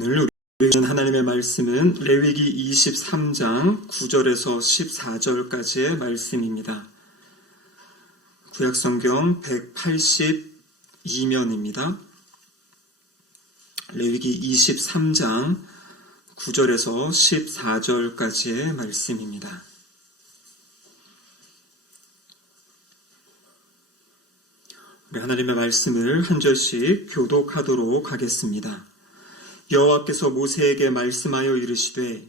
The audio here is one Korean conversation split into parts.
오늘 우리 하나님의 말씀은 레위기 23장 9절에서 14절까지의 말씀입니다. 구약성경 182면입니다. 레위기 23장 9절에서 14절까지의 말씀입니다. 우리 하나님의 말씀을 한 절씩 교독하도록 하겠습니다. 여호와께서 모세에게 말씀하여 이르시되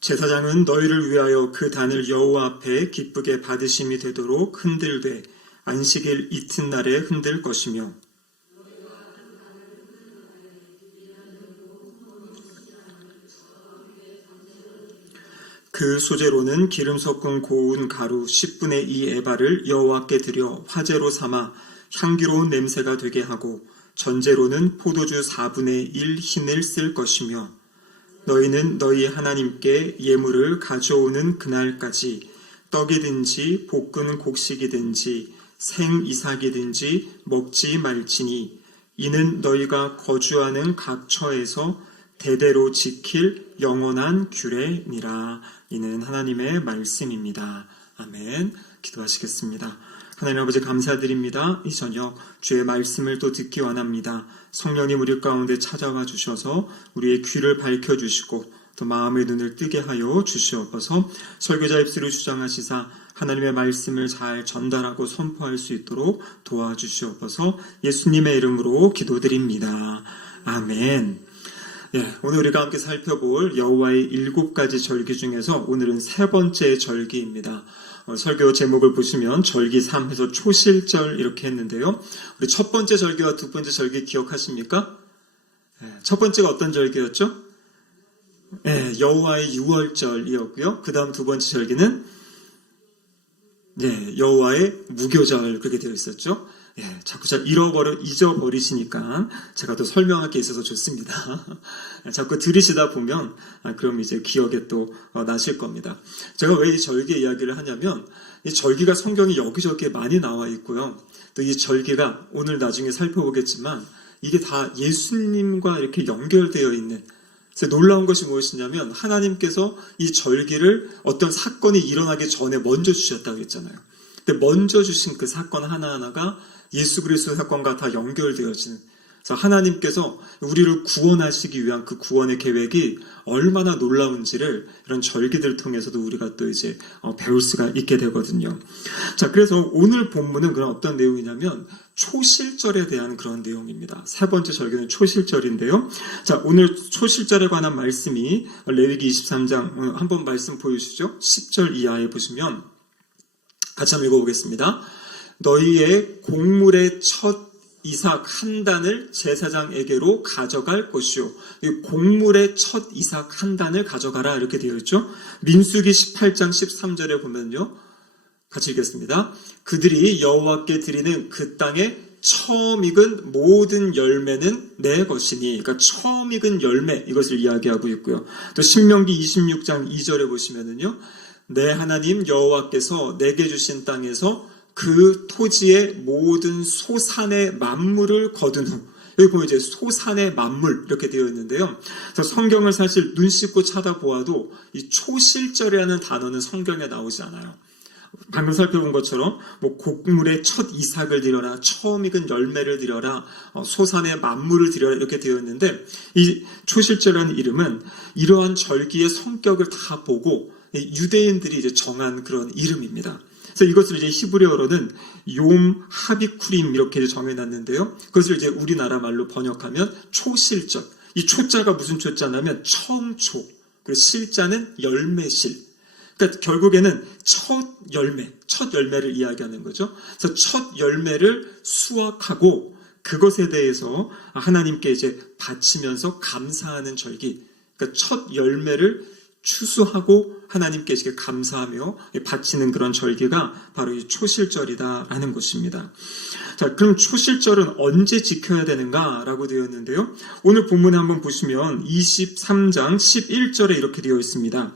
제사장은 너희를 위하여 그 단을 여호와 앞에 기쁘게 받으심이 되도록 흔들되 안식일 이튿날에 흔들 것이며 그 소재로는 기름 섞은 고운 가루 10분의 2 에바를 여호와께 드려 화제로 삼아 향기로운 냄새가 되게 하고 전제로는 포도주 4분의 1 흰을 쓸 것이며 너희는 너희 하나님께 예물을 가져오는 그날까지 떡이든지 볶은 곡식이든지 생이삭이든지 먹지 말지니 이는 너희가 거주하는 각 처에서 대대로 지킬 영원한 규례니라. 이는 하나님의 말씀입니다. 아멘. 기도하시겠습니다. 하나님 아버지 감사드립니다. 이 저녁 주의 말씀을 또 듣기 원합니다. 성령님 우리 가운데 찾아와 주셔서 우리의 귀를 밝혀주시고 또 마음의 눈을 뜨게 하여 주시옵소서. 설교자 입술을 주장하시사 하나님의 말씀을 잘 전달하고 선포할 수 있도록 도와주시옵소서. 예수님의 이름으로 기도드립니다. 아멘. 오늘 우리가 함께 살펴볼 여호와의 7가지 절기 중에서 오늘은 세 번째 절기입니다. 설교 제목을 보시면 절기 3 해서 초실절 이렇게 했는데요. 우리 첫 번째 절기와 두 번째 절기 기억하십니까? 첫 번째가 어떤 절기였죠? 여호와의 6월절이었고요. 그 다음 두 번째 절기는 여호와의 무교절 그렇게 되어 있었죠. 자꾸 잘 잊어버리시니까 제가 또 설명할 게 있어서 좋습니다. 자꾸 들으시다 보면 그럼 이제 기억에 또 나실 겁니다. 제가 왜 이 절기 이야기를 하냐면 이 절기가 성경에 여기저기 많이 나와 있고요. 또 이 절기가 오늘 나중에 살펴보겠지만 이게 다 예수님과 이렇게 연결되어 있는 그래서 놀라운 것이 무엇이냐면 하나님께서 이 절기를 어떤 사건이 일어나기 전에 먼저 주셨다고 했잖아요. 근데 먼저 주신 그 사건 하나하나가 예수 그리스도 사건과 다 연결되어지는 그래서 하나님께서 우리를 구원하시기 위한 그 구원의 계획이 얼마나 놀라운지를 이런 절기들을 통해서도 우리가 또 이제 배울 수가 있게 되거든요. 자, 그래서 오늘 본문은 그런 어떤 내용이냐면 초실절에 대한 그런 내용입니다. 세 번째 절기는 초실절인데요. 자, 오늘 초실절에 관한 말씀이 레위기 23장 한번 말씀 보여주시죠. 10절 이하에 보시면 같이 한번 읽어보겠습니다. 너희의 곡물의 첫 이삭 한 단을 제사장에게로 가져갈 것이요. 이 곡물의 첫 이삭 한 단을 가져가라 이렇게 되어 있죠. 민수기 18장 13절에 보면요. 같이 읽겠습니다. 그들이 여호와께 드리는 그 땅에 처음 익은 모든 열매는 내 것이니 그러니까 처음 익은 열매 이것을 이야기하고 있고요. 또 신명기 26장 2절에 보시면은요. 내 하나님 여호와께서 내게 주신 땅에서 그 토지의 모든 소산의 만물을 거둔 후 여기 보면 이제 소산의 만물 이렇게 되어 있는데요. 그래서 성경을 사실 눈 씻고 찾아보아도 이 초실절이라는 단어는 성경에 나오지 않아요. 방금 살펴본 것처럼 뭐 곡물의 첫 이삭을 드려라, 처음 익은 열매를 드려라, 소산의 만물을 드려라 이렇게 되어 있는데 이 초실절이라는 이름은 이러한 절기의 성격을 다 보고 유대인들이 이제 정한 그런 이름입니다. 그래서 이것을 이제 히브리어로는 욤 하비쿠림 이렇게 정해놨는데요. 그것을 이제 우리나라 말로 번역하면 초실절. 이 초자가 무슨 초자냐면 처음 초. 그리고 실자는 열매실. 그러니까 결국에는 첫 열매를 이야기하는 거죠. 그래서 첫 열매를 수확하고 그것에 대해서 하나님께 이제 바치면서 감사하는 절기. 그러니까 첫 열매를 추수하고 하나님께 감사하며 바치는 그런 절기가 바로 이 초실절이다라는 것입니다. 자, 그럼 초실절은 언제 지켜야 되는가라고 되어 있는데요. 오늘 본문에 한번 보시면 23장 11절에 이렇게 되어 있습니다.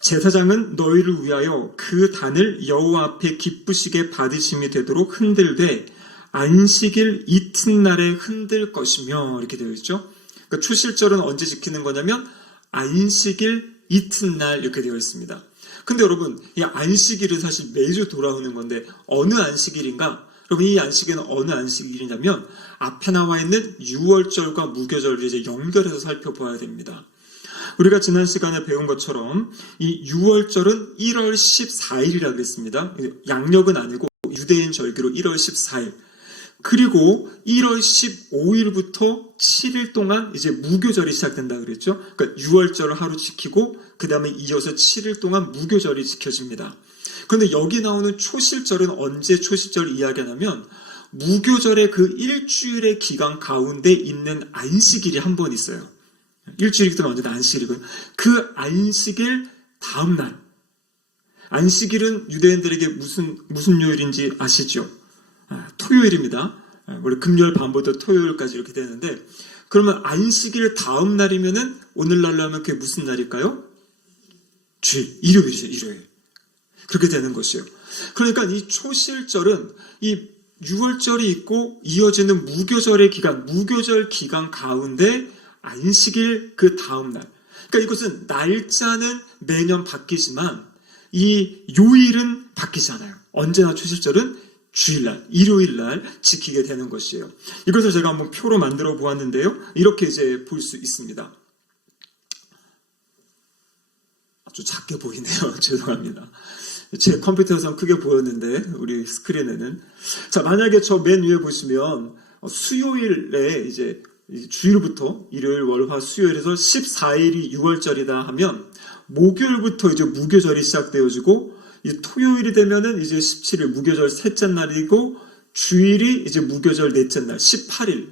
제사장은 너희를 위하여 그 단을 여호와 앞에 기쁘시게 받으심이 되도록 흔들되 안식일 이튿날에 흔들 것이며 이렇게 되어 있죠. 그러니까 초실절은 언제 지키는 거냐면 안식일 이튿날 이렇게 되어 있습니다. 근데 여러분, 이 안식일은 사실 매주 돌아오는 건데 어느 안식일인가? 여러분, 이 안식일은 어느 안식일이냐면 앞에 나와 있는 유월절과 무교절을 이제 연결해서 살펴봐야 됩니다. 우리가 지난 시간에 배운 것처럼 이 유월절은 1월 14일이라고 그랬습니다. 양력은 아니고 유대인 절기로 1월 14일. 그리고 1월 15일부터 7일 동안 이제 무교절이 시작된다 그랬죠. 그러니까 유월절을 하루 지키고 그 다음에 이어서 7일 동안 무교절이 지켜집니다. 그런데 여기 나오는 초실절은 언제 초실절 이야기하냐면 무교절의 그 일주일의 기간 가운데 있는 안식일이 한 번 있어요. 일주일이기 때문에 언제나 안식일이고요. 그 안식일 다음 날. 안식일은 유대인들에게 무슨 요일인지 아시죠? 토요일입니다. 원래 금요일 밤부터 토요일까지 이렇게 되는데, 그러면 안식일 다음 날이면은 오늘날로 하면 그게 무슨 날일까요? 주일, 일요일이죠, 일요일. 그렇게 되는 것이에요. 그러니까 이 초실절은 이 유월절이 있고 이어지는 무교절의 기간, 무교절 기간 가운데 안식일 그 다음 날. 그러니까 이것은 날짜는 매년 바뀌지만 이 요일은 바뀌지 않아요. 언제나 초실절은 주일날, 일요일날 지키게 되는 것이에요. 이것을 제가 한번 표로 만들어 보았는데요. 이렇게 이제 볼 수 있습니다. 아주 작게 보이네요. 죄송합니다. 제 컴퓨터에서는 크게 보였는데 우리 스크린에는. 자, 만약에 저 맨 위에 보시면 수요일에 이제 주일부터 일요일, 월, 화, 수요일에서 14일이 유월절이다 하면 목요일부터 이제 무교절이 시작되어지고 이 토요일이 되면은 이제 17일 무교절 셋째 날이고 주일이 이제 무교절 넷째 날 18일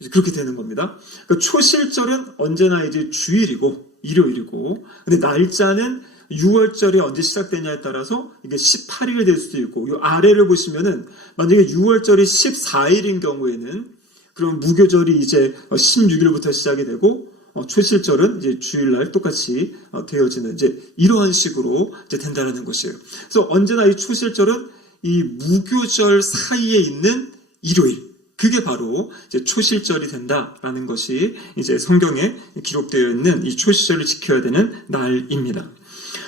이제 그렇게 되는 겁니다. 그러니까 초실절은 언제나 이제 주일이고 일요일이고 근데 날짜는 유월절이 언제 시작되냐에 따라서 이게 18일이 될 수도 있고 이 아래를 보시면은 만약에 유월절이 14일인 경우에는 그럼 무교절이 이제 16일부터 시작이 되고 초실절은 이제 주일날 똑같이 되어지는 이제 이러한 식으로 이제 된다는 것이에요. 그래서 언제나 이 초실절은 이 무교절 사이에 있는 일요일, 그게 바로 이제 초실절이 된다라는 것이 이제 성경에 기록되어 있는 이 초실절을 지켜야 되는 날입니다.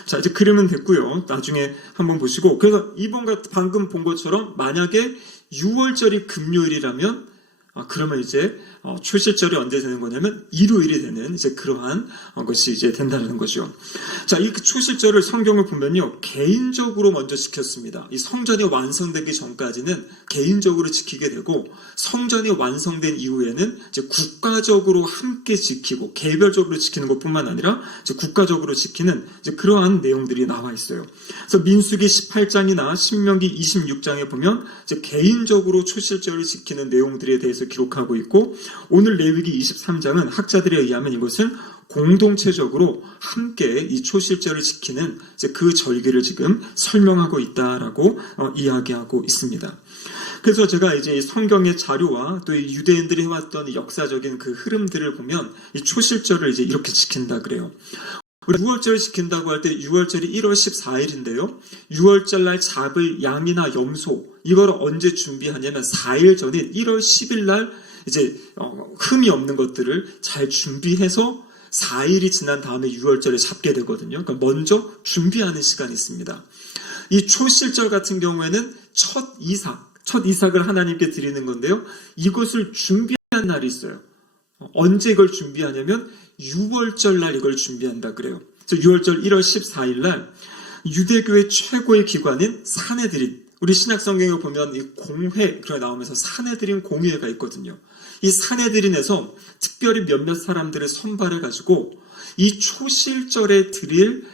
자, 이제 그림은 됐고요. 나중에 한번 보시고, 그래서 방금 본 것처럼 만약에 6월절이 금요일이라면 그러면 이제 초실절이 언제 되는 거냐면 일요일이 되는 이제 그러한 것이 이제 된다는 거죠. 자, 이 초실절을 성경을 보면요, 개인적으로 먼저 지켰습니다. 이 성전이 완성되기 전까지는 개인적으로 지키게 되고, 성전이 완성된 이후에는 이제 국가적으로 함께 지키고 개별적으로 지키는 것뿐만 아니라 이제 국가적으로 지키는 이제 그러한 내용들이 나와 있어요. 그래서 민수기 18장이나 신명기 26장에 보면 이제 개인적으로 초실절을 지키는 내용들에 대해서 기록하고 있고, 오늘 레위기 23장은 학자들에 의하면 이것은 공동체적으로 함께 이 초실절을 지키는 이제 그 절기를 지금 설명하고 있다라고 이야기하고 있습니다. 그래서 제가 이제 성경의 자료와 또 이 유대인들이 해왔던 역사적인 그 흐름들을 보면 이 초실절을 이제 이렇게 지킨다 그래요. 우리 6월절을 지킨다고 할 때 6월절이 1월 14일인데요. 6월절 날 잡을 양이나 염소 이걸 언제 준비하냐면 4일 전인 1월 10일 날 이제 흠이 없는 것들을 잘 준비해서 4일이 지난 다음에 6월절에 잡게 되거든요. 그러니까 먼저 준비하는 시간이 있습니다. 이 초실절 같은 경우에는 첫 이삭을 하나님께 드리는 건데요. 이것을 준비한 날이 있어요. 언제 이걸 준비하냐면 6월절 날 이걸 준비한다 그래요. 그래서 6월절 1월 14일 날 유대교의 최고의 기관인 산헤드린, 우리 신약성경에 보면 이 공회 그래 나오면서 산헤드린 공회가 있거든요. 이 산헤드린에서 특별히 몇몇 사람들을 선발해 가지고 이 초실절에 드릴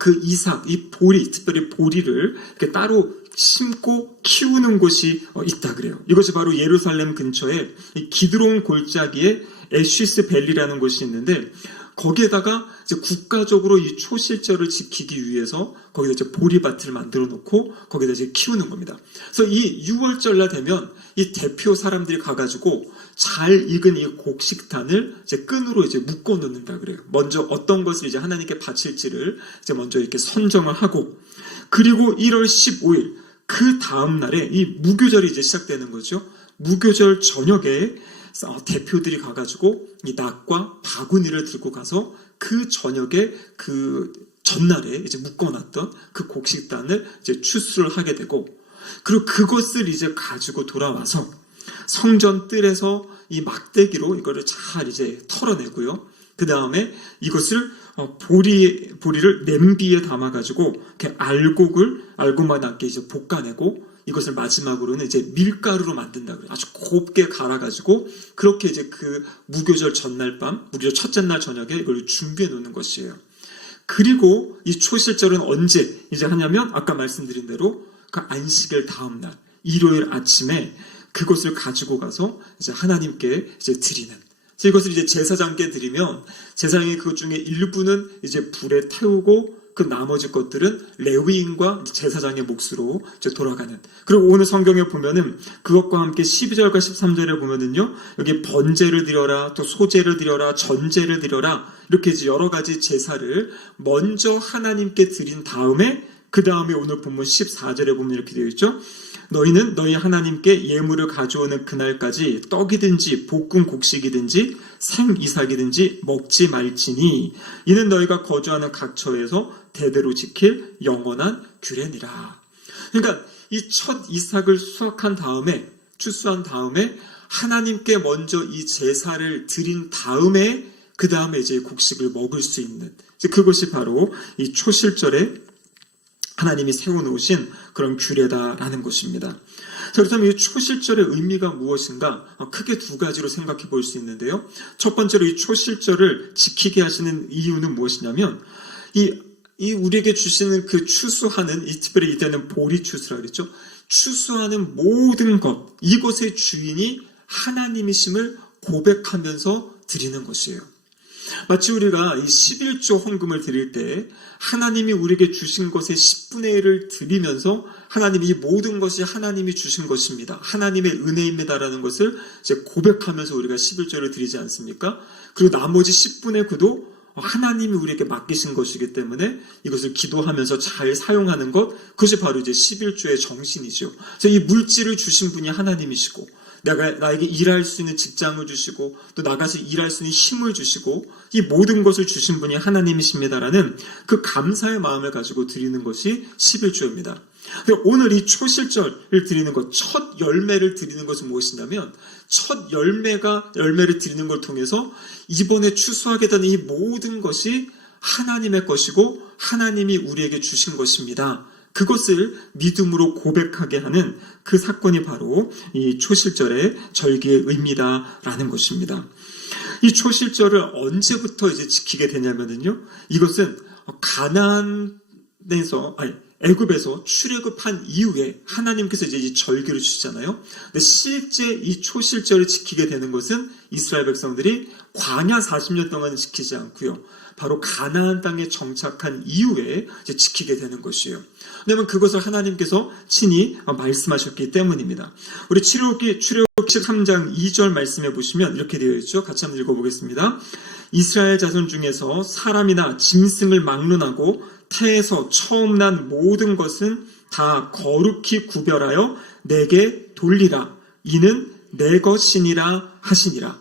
그 이삭, 이 보리, 특별히 보리를 이렇게 따로 심고 키우는 곳이 있다 그래요. 이것이 바로 예루살렘 근처에 이 기드론 골짜기에 에쉬스 밸리라는 곳이 있는데, 거기에다가 이제 국가적으로 이 초실절을 지키기 위해서 거기다 이제 보리밭을 만들어 놓고 거기다 이제 키우는 겁니다. 그래서 이 6월절날 되면 이 대표 사람들이 가가지고 잘 익은 이 곡식단을 이제 끈으로 이제 묶어 놓는다 그래요. 먼저 어떤 것을 이제 하나님께 바칠지를 이제 먼저 이렇게 선정을 하고, 그리고 1월 15일 그 다음 날에 이 무교절이 이제 시작되는 거죠. 무교절 저녁에 대표들이 가가지고 이 낙과 바구니를 들고 가서 그 저녁에 그 전날에 이제 묶어놨던 그 곡식단을 이제 추수를 하게 되고, 그리고 그것을 이제 가지고 돌아와서 성전 뜰에서 이 막대기로 이거를 잘 이제 털어내고요. 그 다음에 이것을 보리를 냄비에 담아가지고 이렇게 알곡만 남게 이제 볶아내고, 이것을 마지막으로는 이제 밀가루로 만든다 그래요. 아주 곱게 갈아가지고 그렇게 이제 그 무교절 전날 밤, 무교절 첫째 날 저녁에 이걸 준비해 놓는 것이에요. 그리고 이 초실절은 언제 이제 하냐면 아까 말씀드린 대로 그 안식일 다음 날 일요일 아침에 그것을 가지고 가서 이제 하나님께 이제 드리는. 이것을 이제 제사장께 드리면 제사장이 그것 중에 일부는 이제 불에 태우고 그 나머지 것들은 레위인과 제사장의 몫으로 이제 돌아가는. 그리고 오늘 성경에 보면은 그것과 함께 12절과 13절에 보면은요, 여기 번제를 드려라, 또 소제를 드려라, 전제를 드려라, 이렇게 이제 여러 가지 제사를 먼저 하나님께 드린 다음에, 그 다음에 오늘 본문 14절에 보면 이렇게 되어 있죠. 너희는 너희 하나님께 예물을 가져오는 그날까지 떡이든지 볶은 곡식이든지 생이삭이든지 먹지 말지니 이는 너희가 거주하는 각 처에서 대대로 지킬 영원한 규례니라. 그러니까 이 첫 이삭을 수확한 다음에, 추수한 다음에 하나님께 먼저 이 제사를 드린 다음에 그 다음에 이제 곡식을 먹을 수 있는, 그것이 바로 이 초실절에 하나님이 세워놓으신 그런 규례다라는 것입니다. 자, 그렇다면 이 초실절의 의미가 무엇인가? 크게 두 가지로 생각해 볼 수 있는데요. 첫 번째로 이 초실절을 지키게 하시는 이유는 무엇이냐면, 이 우리에게 주시는 그 추수하는, 이 특별히 이때는 보리 추수라 그랬죠. 추수하는 모든 것, 이것의 주인이 하나님이심을 고백하면서 드리는 것이에요. 마치 우리가 이 11조 헌금을 드릴 때 하나님이 우리에게 주신 것의 10분의 1을 드리면서 하나님이 이 모든 것이 하나님이 주신 것입니다, 하나님의 은혜입니다라는 것을 이제 고백하면서 우리가 11조를 드리지 않습니까? 그리고 나머지 10분의 9도 하나님이 우리에게 맡기신 것이기 때문에 이것을 기도하면서 잘 사용하는 것, 그것이 바로 이제 11조의 정신이죠. 이 물질을 주신 분이 하나님이시고, 나에게 일할 수 있는 직장을 주시고, 또 나가서 일할 수 있는 힘을 주시고, 이 모든 것을 주신 분이 하나님이십니다라는 그 감사의 마음을 가지고 드리는 것이 11조입니다. 오늘 이 초실절을 드리는 것, 첫 열매를 드리는 것은 무엇이냐면, 첫 열매를 드리는 걸 통해서 이번에 추수하게 되는 이 모든 것이 하나님의 것이고 하나님이 우리에게 주신 것입니다. 그것을 믿음으로 고백하게 하는 그 사건이 바로 이 초실절의 절기의 의미다라는 것입니다. 이 초실절을 언제부터 이제 지키게 되냐면요, 이것은 애굽에서 출애굽한 이후에 하나님께서 이제 이 절기를 주시잖아요. 근데 실제 이 초실절을 지키게 되는 것은 이스라엘 백성들이 광야 40년 동안 지키지 않고요, 바로 가나안 땅에 정착한 이후에 이제 지키게 되는 것이에요. 왜냐하면 그것을 하나님께서 친히 말씀하셨기 때문입니다. 우리 출애굽기 13장 2절 말씀해 보시면 이렇게 되어 있죠. 같이 한번 읽어보겠습니다. 이스라엘 자손 중에서 사람이나 짐승을 막론하고 태에서 처음 난 모든 것은 다 거룩히 구별하여 내게 돌리라. 이는 내 것이니라 하시니라.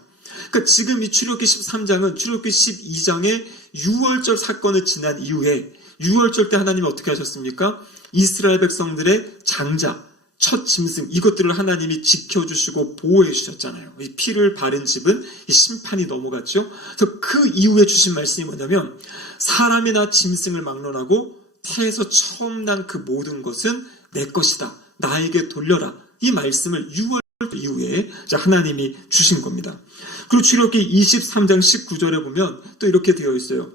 그러니까 지금 이 출애굽기 13장은 출애굽기 12장의 6월절 사건을 지난 이후에 6월절 때 하나님이 어떻게 하셨습니까? 이스라엘 백성들의 장자, 첫 짐승, 이것들을 하나님이 지켜주시고 보호해 주셨잖아요. 이 피를 바른 집은 이 심판이 넘어갔죠. 그래서 그 이후에 주신 말씀이 뭐냐면, 사람이나 짐승을 막론하고 태에서 처음 난 그 모든 것은 내 것이다, 나에게 돌려라. 이 말씀을 6월 이후에 하나님이 주신 겁니다. 그리고 출애굽기 23장 19절에 보면 또 이렇게 되어 있어요.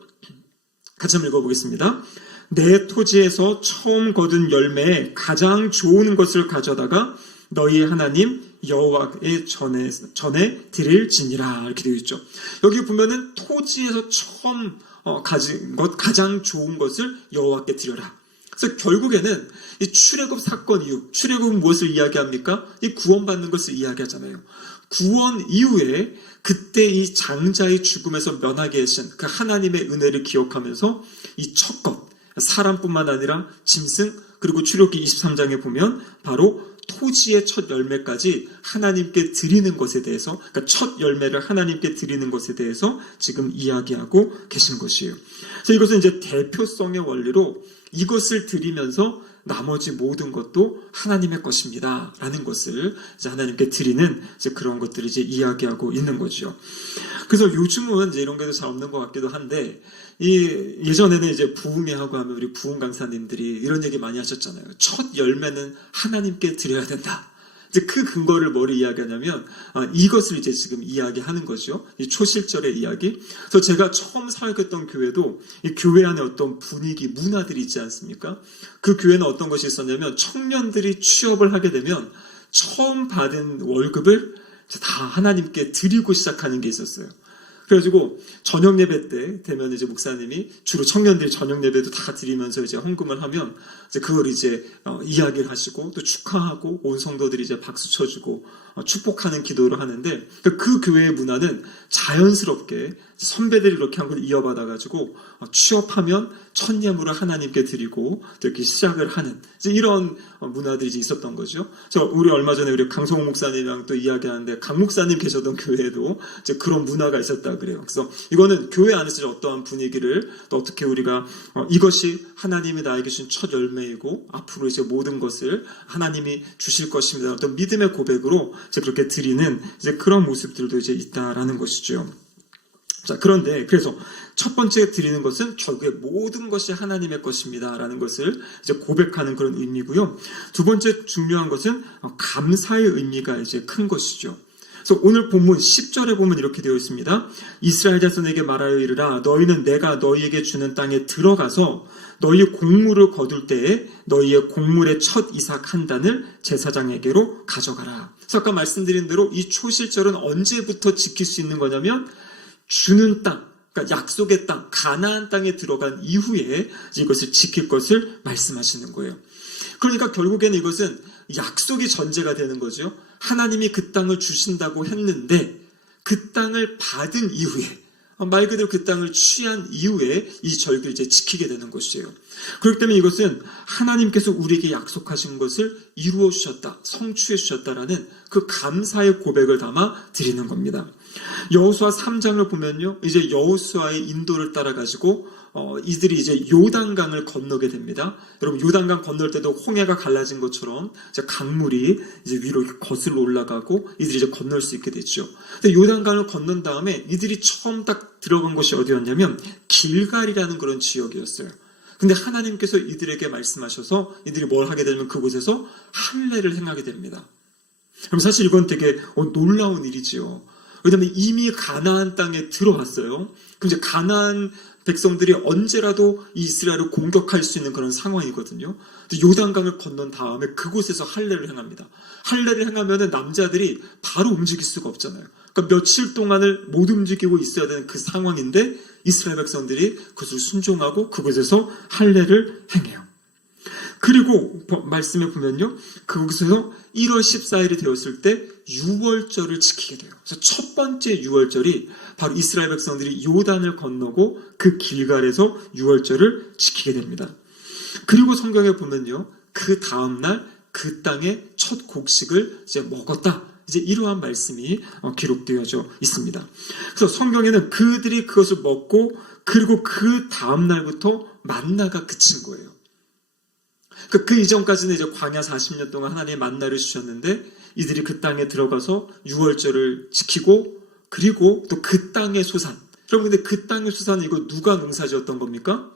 같이 한번 읽어보겠습니다. 내 토지에서 처음 거둔 열매에 가장 좋은 것을 가져다가 너희 하나님 여호와의 전에 드릴지니라 이렇게 되어 있죠. 여기 보면은 토지에서 처음 가진 것, 가장 좋은 것을 여호와께 드려라. 그래서 결국에는 이 출애굽 사건 이후, 출애굽은 무엇을 이야기합니까? 이 구원받는 것을 이야기하잖아요. 구원 이후에 그때 이 장자의 죽음에서 면하게 하신 그 하나님의 은혜를 기억하면서 이 첫 것, 사람뿐만 아니라 짐승, 그리고 출애굽기 23장에 보면 바로 토지의 첫 열매까지 하나님께 드리는 것에 대해서, 그러니까 첫 열매를 하나님께 드리는 것에 대해서 지금 이야기하고 계신 것이에요. 그래서 이것은 이제 대표성의 원리로 이것을 드리면서 나머지 모든 것도 하나님의 것입니다. 라는 것을 이제 하나님께 드리는 이제 그런 것들을 이제 이야기하고 있는 거죠. 그래서 요즘은 이제 이런 게 잘 없는 것 같기도 한데, 예전에는 이제 부흥회하고 하면 우리 부흥 강사님들이 이런 얘기 많이 하셨잖아요. 첫 열매는 하나님께 드려야 된다. 이제 그 근거를 뭐를 이야기하냐면, 이것을 이제 지금 이야기하는 거죠. 이 초실절의 이야기. 그래서 제가 처음 사역했던 교회도 이 교회 안에 어떤 분위기, 문화들이 있지 않습니까? 그 교회는 어떤 것이 있었냐면, 청년들이 취업을 하게 되면 처음 받은 월급을 다 하나님께 드리고 시작하는 게 있었어요. 그래가지고 저녁 예배 때 되면 이제 목사님이 주로 청년들이 저녁 예배도 다 드리면서 이제 헌금을 하면 이제 그걸 이제 이야기를 하시고 또 축하하고 온 성도들이 이제 박수 쳐주고 축복하는 기도를 하는데, 그 교회의 문화는 자연스럽게 선배들이 이렇게 한 걸 이어받아가지고 취업하면 첫 예물을 하나님께 드리고 또 이렇게 시작을 하는 이제 이런 문화들이 이제 있었던 거죠. 우리 얼마 전에 우리 강성호 목사님이랑 또 이야기하는데, 강 목사님 계셨던 교회에도 이제 그런 문화가 있었다 그래요. 그래서 이거는 교회 안에서 어떠한 분위기를 또 어떻게 우리가 이것이 하나님이 나에게 주신 첫 열매이고 앞으로 이제 모든 것을 하나님이 주실 것입니다. 어떤 믿음의 고백으로 이제 그렇게 드리는 이제 그런 모습들도 이제 있다라는 것이죠. 자, 그런데 그래서 첫 번째 드리는 것은 결국에 모든 것이 하나님의 것입니다라는 것을 이제 고백하는 그런 의미고요. 두 번째 중요한 것은 감사의 의미가 이제 큰 것이죠. 그래서 오늘 본문 10절에 보면 이렇게 되어 있습니다. 이스라엘 자손에게 말하여 이르라, 너희는 내가 너희에게 주는 땅에 들어가서 너희의 곡물을 거둘 때에 너희의 곡물의 첫 이삭 한 단을 제사장에게로 가져가라. 그래서 아까 말씀드린 대로 이 초실절은 언제부터 지킬 수 있는 거냐면 주는 땅, 그러니까 약속의 땅, 가나안 땅에 들어간 이후에 이것을 지킬 것을 말씀하시는 거예요. 그러니까 결국에는 이것은 약속이 전제가 되는 거죠. 하나님이 그 땅을 주신다고 했는데 그 땅을 받은 이후에, 말 그대로 그 땅을 취한 이후에 이 절기를 이제 지키게 되는 것이에요. 그렇기 때문에 이것은 하나님께서 우리에게 약속하신 것을 이루어 주셨다, 성취해 주셨다라는 그 감사의 고백을 담아 드리는 겁니다. 여호수아 3장을 보면요, 이제 여호수아의 인도를 따라 가지고 이들이 이제 요단강을 건너게 됩니다. 여러분, 요단강 건널 때도 홍해가 갈라진 것처럼 이제 강물이 이제 위로 거슬러 올라가고 이들이 이제 건널 수 있게 됐죠. 근데 요단강을 건넌 다음에 이들이 처음 딱 들어간 곳이 어디였냐면 길갈이라는 그런 지역이었어요. 근데 하나님께서 이들에게 말씀하셔서 이들이 뭘 하게 되면 그곳에서 할례를 행하게 됩니다. 그럼 사실 이건 되게 놀라운 일이지요. 왜냐하면 이미 가나안 땅에 들어왔어요. 그럼 이제 가나안 백성들이 언제라도 이스라엘을 공격할 수 있는 그런 상황이거든요. 요단강을 건넌 다음에 그곳에서 할례를 행합니다. 할례를 행하면 남자들이 바로 움직일 수가 없잖아요. 그러니까 며칠 동안을 못 움직이고 있어야 되는 그 상황인데 이스라엘 백성들이 그것을 순종하고 그곳에서 할례를 행해요. 그리고 말씀에 보면요, 그곳에서 1월 14일이 되었을 때 유월절을 지키게 돼요. 그래서 첫 번째 유월절이 바로 이스라엘 백성들이 요단을 건너고 그 길갈에서 유월절을 지키게 됩니다. 그리고 성경에 보면요, 그 다음날 그 땅의 첫 곡식을 이제 먹었다, 이제 이러한 말씀이 기록되어져 있습니다. 그래서 성경에는 그들이 그것을 먹고 그리고 그 다음날부터 만나가 그친 거예요. 그 이전까지는 이제 광야 40년 동안 하나님의 만나를 주셨는데 이들이 그 땅에 들어가서 유월절을 지키고 그리고 또 그 땅의 소산. 여러분, 근데 그 땅의 소산은 이거 누가 농사지었던 겁니까?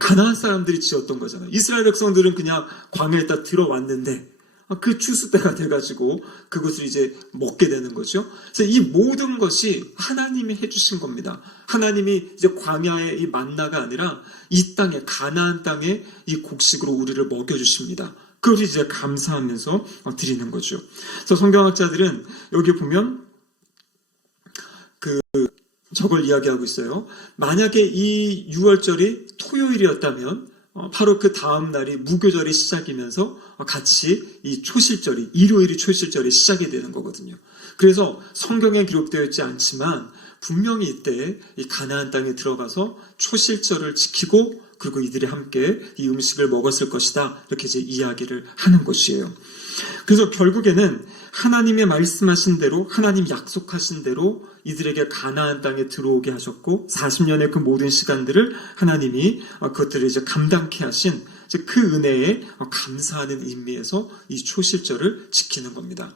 가나안 사람들이 지었던 거잖아요. 이스라엘 백성들은 그냥 광야에 딱 들어왔는데 그 추수 때가 돼가지고 그것을 이제 먹게 되는 거죠. 그래서 이 모든 것이 하나님이 해주신 겁니다. 하나님이 이제 광야의 이 만나가 아니라 이 땅에, 가나안 땅에 이 곡식으로 우리를 먹여주십니다. 그것을 이제 감사하면서 드리는 거죠. 그래서 성경학자들은 여기 보면 저걸 이야기하고 있어요. 만약에 이 유월절이 토요일이었다면 바로 그 다음 날이 무교절이 시작이면서 같이 이 초실절이, 일요일이 초실절이 시작이 되는 거거든요. 그래서 성경에 기록되어 있지 않지만 분명히 이때 이 가나안 땅에 들어가서 초실절을 지키고 그리고 이들이 함께 이 음식을 먹었을 것이다. 이렇게 이제 이야기를 하는 것이에요. 그래서 결국에는 하나님의 말씀하신 대로, 하나님 약속하신 대로 이들에게 가나안 땅에 들어오게 하셨고 40년의 그 모든 시간들을 하나님이 그것들을 이제 감당케 하신 그 은혜에 감사하는 의미에서 이 초실절을 지키는 겁니다.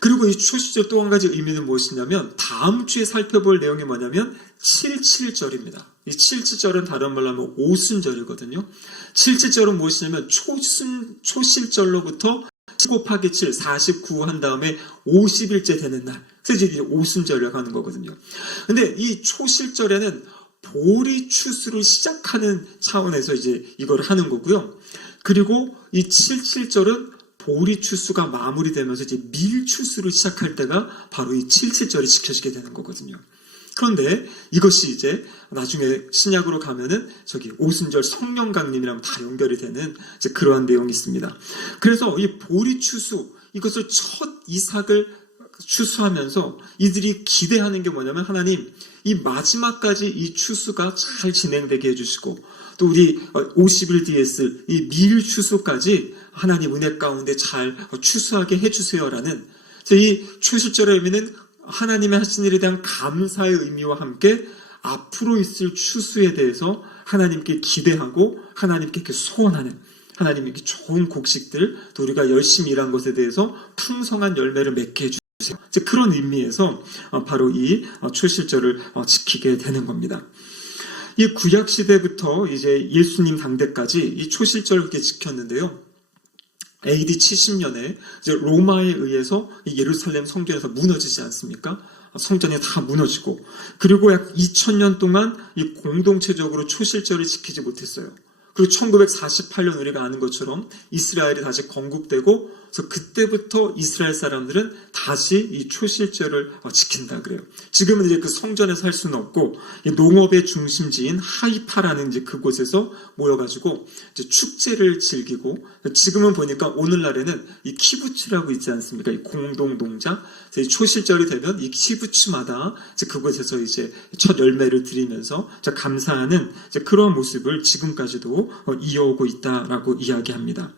그리고 이 초실절 또 한 가지 의미는 무엇이냐면 다음 주에 살펴볼 내용이 뭐냐면 77절입니다. 이 77절은 다른 말로 하면 오순절이거든요. 77절은 무엇이냐면 초실절로부터 7 곱하기 7, 49 한 다음에 50일째 되는 날. 그래서 이제 오순절이라고 하는 거거든요. 근데 이 초실절에는 보리추수를 시작하는 차원에서 이제 이걸 하는 거고요. 그리고 이 77절은 보리추수가 마무리되면서 이제 밀추수를 시작할 때가 바로 이 77절이 지켜지게 되는 거거든요. 그런데 이것이 이제 나중에 신약으로 가면은 저기 오순절 성령 강림이랑 다 연결이 되는 이제 그러한 내용이 있습니다. 그래서 이 보리추수, 이것을 첫 이삭을 추수하면서 이들이 기대하는 게 뭐냐면 하나님, 이 마지막까지 이 추수가 잘 진행되게 해주시고 또 우리 50일 뒤에 쓸 이 밀추수까지 하나님 은혜 가운데 잘 추수하게 해주세요라는 이 초실절의 의미는 하나님의 하신 일에 대한 감사의 의미와 함께 앞으로 있을 추수에 대해서 하나님께 기대하고 하나님께 소원하는, 하나님께 좋은 곡식들, 또 우리가 열심히 일한 것에 대해서 풍성한 열매를 맺게 해주세요. 그런 의미에서 바로 이 초실절을 지키게 되는 겁니다. 이 구약 시대부터 이제 예수님 당대까지 이 초실절을 그렇게 지켰는데요. AD 70년에 이제 로마에 의해서 이 예루살렘 성전에서 무너지지 않습니까? 성전이 다 무너지고, 그리고 약 2000년 동안 이 공동체적으로 초실절을 지키지 못했어요. 그리고 1948년 우리가 아는 것처럼 이스라엘이 다시 건국되고, 그래서 그때부터 이스라엘 사람들은 다시 이 초실절을 지킨다 그래요. 지금은 이제 그 성전에서 할 수는 없고 농업의 중심지인 하이파라는 이제 그곳에서 모여가지고 이제 축제를 즐기고, 지금은 보니까 오늘날에는 이 키부츠라고 있지 않습니까? 이 공동 농장. 이 초실절이 되면 이 키부츠마다 이제 그곳에서 이제 첫 열매를 드리면서 감사하는 이제 그런 모습을 지금까지도 이어오고 있다라고 이야기합니다.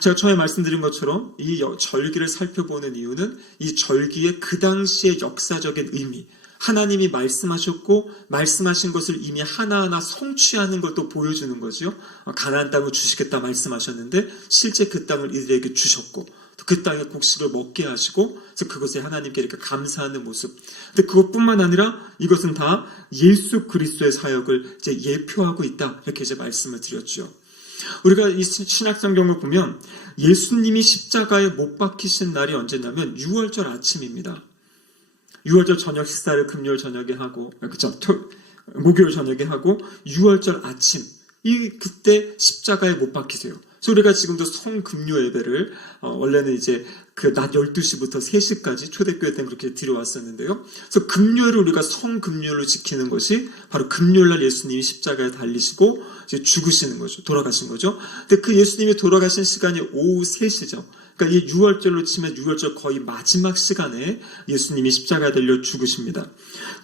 제가 처음에 말씀드린 것처럼 이 절기를 살펴보는 이유는 이 절기의 그 당시의 역사적인 의미, 하나님이 말씀하셨고 말씀하신 것을 이미 하나하나 성취하는 것도 보여주는 거죠. 가나안 땅을 주시겠다 말씀하셨는데 실제 그 땅을 이들에게 주셨고 또 그 땅의 곡식을 먹게 하시고 그래서 그것에 하나님께 이렇게 감사하는 모습. 근데 그것뿐만 아니라 이것은 다 예수 그리스도의 사역을 이제 예표하고 있다, 이렇게 이제 말씀을 드렸죠. 우리가 이 신약성경을 보면 예수님이 십자가에 못 박히신 날이 언제냐면 6월절 아침입니다. 6월절 저녁 식사를 금요일 저녁에 하고, 목요일 저녁에 하고 6월절 아침, 그때 십자가에 못 박히세요. 그래서 우리가 지금도 성금요 예배를 원래는 이제 그 낮 12시부터 3시까지 초대교회 때는 그렇게 드려왔었는데요. 그래서 금요일을 우리가 성금요일로 지키는 것이 바로 금요일날 예수님이 십자가에 달리시고 이제 죽으시는 거죠. 돌아가신 거죠. 근데 그 예수님이 돌아가신 시간이 오후 3시죠. 그러니까 이 6월절로 치면 6월절 거의 마지막 시간에 예수님이 십자가에 달려 죽으십니다.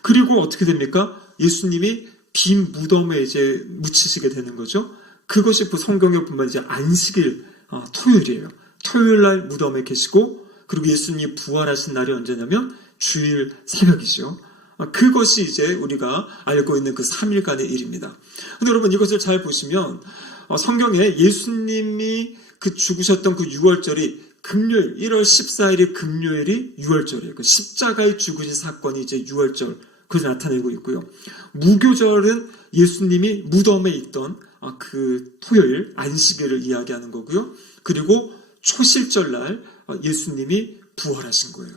그리고 어떻게 됩니까? 예수님이 빈 무덤에 이제 묻히시게 되는 거죠. 그것이 성경에 보면 이제 안식일, 토요일이에요. 토요일 날 무덤에 계시고, 그리고 예수님이 부활하신 날이 언제냐면 주일 새벽이죠. 그것이 이제 우리가 알고 있는 그 3일간의 일입니다. 근데 여러분 이것을 잘 보시면 성경에 예수님이 그 죽으셨던 그 6월절이 금요일, 1월 14일이 금요일이 6월절이에요. 그 십자가에 죽으신 사건이 이제 6월절, 그것을 나타내고 있고요. 무교절은 예수님이 무덤에 있던 그 토요일, 안식일을 이야기하는 거고요. 그리고 초실절날 예수님이 부활하신 거예요.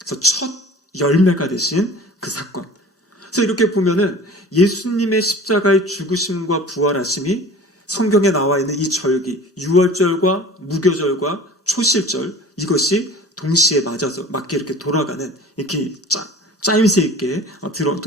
그래서 첫 열매가 되신 그 사건. 그래서 이렇게 보면은 예수님의 십자가의 죽으심과 부활하심이 성경에 나와 있는 이 절기, 유월절과 무교절과 초실절, 이것이 동시에 맞게 이렇게 돌아가는, 이렇게 짜임새 있게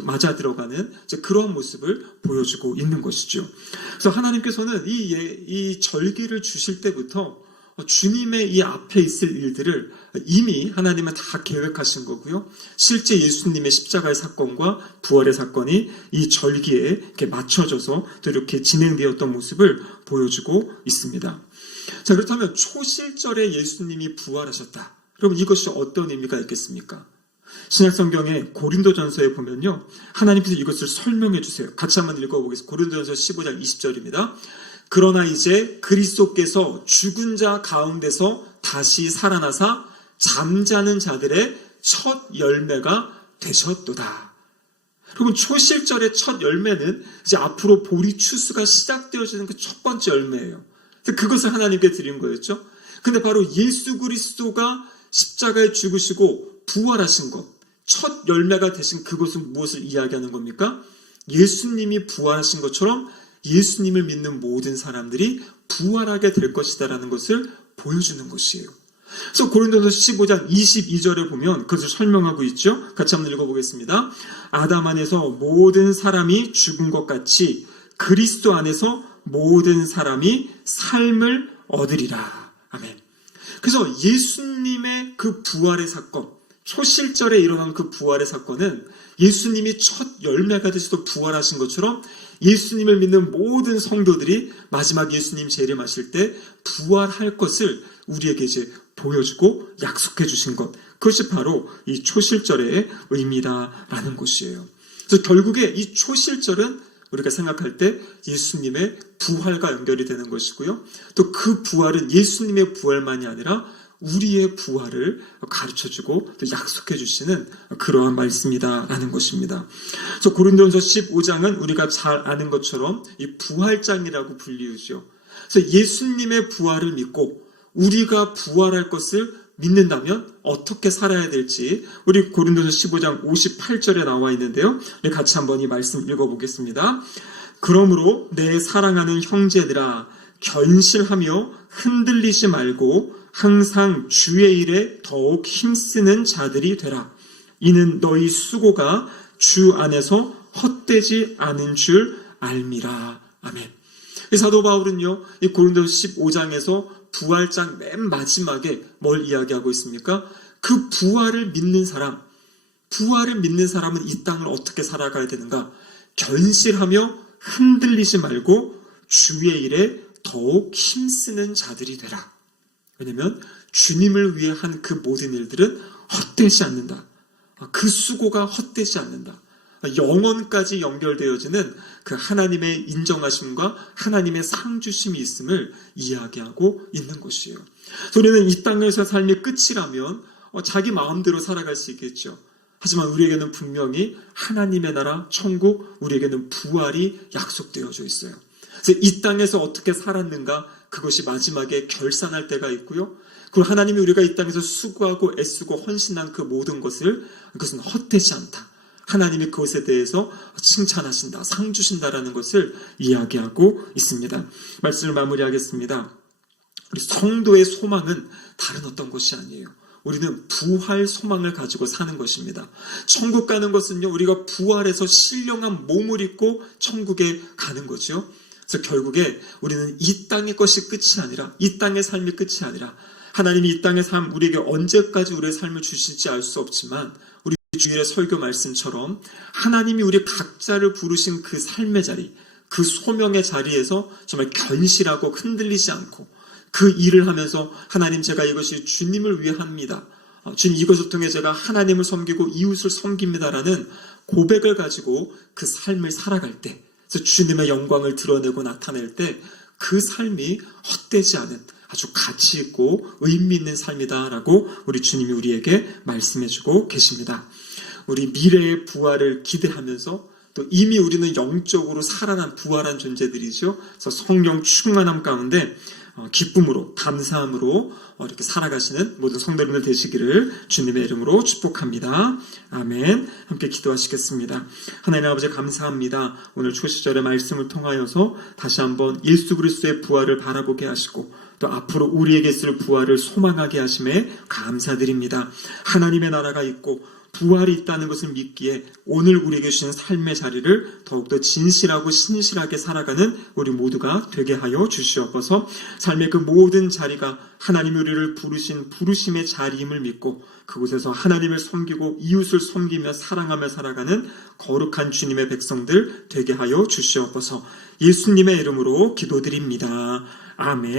맞아 들어가는 그러한 모습을 보여주고 있는 것이죠. 그래서 하나님께서는 이 절기를 주실 때부터 주님의 이 앞에 있을 일들을 이미 하나님은 다 계획하신 거고요. 실제 예수님의 십자가의 사건과 부활의 사건이 이 절기에 이렇게 맞춰져서 또 이렇게 진행되었던 모습을 보여주고 있습니다. 자, 그렇다면 초실절에 예수님이 부활하셨다. 그럼 이것이 어떤 의미가 있겠습니까? 신약성경의 고린도전서에 보면요, 하나님께서 이것을 설명해 주세요. 같이 한번 읽어보겠습니다. 고린도전서 15장 20절입니다. 그러나 이제 그리스도께서 죽은 자 가운데서 다시 살아나사 잠자는 자들의 첫 열매가 되셨도다. 그러면 초실절의 첫 열매는 이제 앞으로 보리 추수가 시작되어지는 그 첫 번째 열매예요. 그것을 하나님께 드린 거였죠. 근데 바로 예수 그리스도가 십자가에 죽으시고 부활하신 것, 첫 열매가 되신 그것은 무엇을 이야기하는 겁니까? 예수님이 부활하신 것처럼 예수님을 믿는 모든 사람들이 부활하게 될 것이다라는 것을 보여주는 것이에요. 그래서 고린도서 15장 22절에 보면 그것을 설명하고 있죠. 같이 한번 읽어보겠습니다. 아담 안에서 모든 사람이 죽은 것 같이 그리스도 안에서 모든 사람이 삶을 얻으리라. 아멘. 그래서 예수님의 그 부활의 사건, 초실절에 일어난 그 부활의 사건은 예수님이 첫 열매가 되셔서 부활하신 것처럼 예수님을 믿는 모든 성도들이 마지막 예수님 재림하실 때 부활할 것을 우리에게 이제 보여주고 약속해 주신 것, 그것이 바로 이 초실절의 의미다라는 것이에요. 그래서 결국에 이 초실절은 우리가 생각할 때 예수님의 부활과 연결이 되는 것이고요. 또 그 부활은 예수님의 부활만이 아니라 우리의 부활을 가르쳐주고 또 약속해 주시는 그러한 말씀이다라는 것입니다. 그래서 고린도전서 15장은 우리가 잘 아는 것처럼 이 부활장이라고 불리우죠. 그래서 예수님의 부활을 믿고 우리가 부활할 것을 믿는다면 어떻게 살아야 될지 우리 고린도전서 15장 58절에 나와 있는데요. 우리 같이 한번 이 말씀 읽어보겠습니다. 그러므로 내 사랑하는 형제들아 견실하며 흔들리지 말고 항상 주의 일에 더욱 힘쓰는 자들이 되라. 이는 너희 수고가 주 안에서 헛되지 않은 줄 알미라. 아멘. 이 사도 바울은요, 이 고린도서 15장에서 부활장 맨 마지막에 뭘 이야기하고 있습니까? 그 부활을 믿는 사람은 이 땅을 어떻게 살아가야 되는가? 견실하며 흔들리지 말고 주의 일에 더욱 힘쓰는 자들이 되라. 왜냐하면 주님을 위해 한 그 모든 일들은 헛되지 않는다. 그 수고가 헛되지 않는다. 영원까지 연결되어지는 그 하나님의 인정하심과 하나님의 상 주심이 있음을 이야기하고 있는 것이에요. 우리는 이 땅에서 삶의 끝이라면 자기 마음대로 살아갈 수 있겠죠. 하지만 우리에게는 분명히 하나님의 나라, 천국, 우리에게는 부활이 약속되어져 있어요. 그래서 이 땅에서 어떻게 살았는가, 그것이 마지막에 결산할 때가 있고요. 그리고 하나님이 우리가 이 땅에서 수고하고 애쓰고 헌신한 그 모든 그것은 헛되지 않다. 하나님이 그것에 대해서 칭찬하신다, 상 주신다라는 것을 이야기하고 있습니다. 말씀을 마무리하겠습니다. 우리 성도의 소망은 다른 어떤 것이 아니에요. 우리는 부활 소망을 가지고 사는 것입니다. 천국 가는 것은요, 우리가 부활해서 신령한 몸을 입고 천국에 가는 거죠. 그래서 결국에 우리는 이 땅의 것이 끝이 아니라, 이 땅의 삶이 끝이 아니라, 하나님이 이 땅의 삶, 우리에게 언제까지 우리의 삶을 주실지 알 수 없지만, 우리 주일의 설교 말씀처럼 하나님이 우리 각자를 부르신 그 삶의 자리, 그 소명의 자리에서 정말 견실하고 흔들리지 않고 그 일을 하면서 하나님, 제가 이것이 주님을 위해 합니다. 주님, 이것을 통해 제가 하나님을 섬기고 이웃을 섬깁니다라는 고백을 가지고 그 삶을 살아갈 때, 그래서 주님의 영광을 드러내고 나타낼 때 그 삶이 헛되지 않은 아주 가치 있고 의미 있는 삶이다라고 우리 주님이 우리에게 말씀해주고 계십니다. 우리 미래의 부활을 기대하면서 또 이미 우리는 영적으로 살아난 부활한 존재들이죠. 그래서 성령 충만함 가운데 기쁨으로 감사함으로 이렇게 살아가시는 모든 성도님들 되시기를 주님의 이름으로 축복합니다. 아멘. 함께 기도하시겠습니다. 하나님 아버지 감사합니다. 오늘 초시절의 말씀을 통하여서 다시 한번 예수 그리스도의 부활을 바라보게 하시고 또 앞으로 우리에게 있을 부활을 소망하게 하심에 감사드립니다. 하나님의 나라가 있고 부활이 있다는 것을 믿기에 오늘 우리에게 주신 삶의 자리를 더욱더 진실하고 신실하게 살아가는 우리 모두가 되게 하여 주시옵소서. 삶의 그 모든 자리가 하나님이 우리를 부르신 부르심의 자리임을 믿고 그곳에서 하나님을 섬기고 이웃을 섬기며 사랑하며 살아가는 거룩한 주님의 백성들 되게 하여 주시옵소서. 예수님의 이름으로 기도드립니다. 아멘.